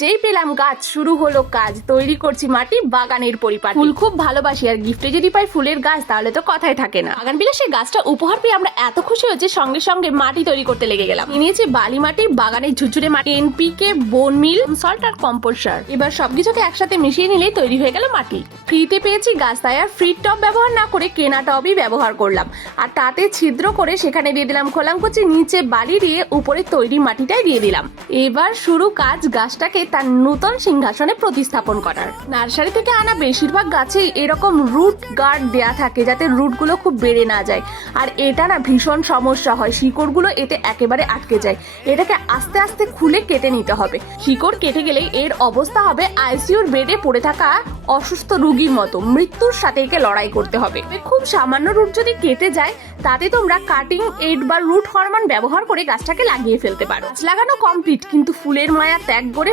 যেই পেলাম গাছ শুরু হলো কাজ। তৈরি করছি মাটি বাগানের পরিপাটি। ফুল খুব ভালোবাসি আর গিফটে যদি পাই ফুলের গাছ তাহলে তো কথাই থাকে না। বাগান বিলাসের গাছটা উপহার পেয়ে আমরা এত খুশি হয়েছে সঙ্গে সঙ্গে মাটি তৈরি করতে লেগে গেলাম। নিয়েছি বালি মাটি বাগানের ঝুরঝুরে মাটি। এনপিকে বোন মিল সল্ট আর কম্পোস্ট সার। এবার সবকিছুকে একসাথে মিশিয়ে নিলেই তৈরি হয়ে গেল মাটি। ফ্রিতে পেয়েছি গাছ তাই আর ফ্রি টব ব্যবহার না করে কেনা টবই ব্যবহার করলাম। আর তাতে ছিদ্র করে সেখানে দিয়ে দিলাম খোলামকুচি নিচে বালি দিয়ে উপরে তৈরি মাটিটাই দিয়ে দিলাম। এবার শুরু কাজ গাছটাকে তার নূতন সিংহাসনে প্রতিস্থাপন করার। নার্সারি থেকে আনা বেশিরভাগ গাছে এরকম রুট গার্ড দেয়া থাকে যাতে রুটগুলো খুব বেড়ে না যায়। আর এটা না ভীষণ সমস্যা হয়। শিকড়গুলো এতে একেবারে আটকে যায়। এটাকে আস্তে আস্তে খুলে কেটে নিতে হবে। শিকড় কেটে গেলে এর অবস্থা হবে আইসিইউর বেডে পড়ে থাকা অসুস্থ রোগীর মতো। মৃত্যুর সাথে একে লড়াই করতে হবে। খুব সামান্য রুট যদি কেটে যায়, তাতে তোমরা কাটিং এড বা রুট হরমোন ব্যবহার করে গাছটাকে লাগিয়ে ফেলতে পারো। গাছ লাগানো কমপ্লিট কিন্তু ফুলের মায়া ত্যাগ করে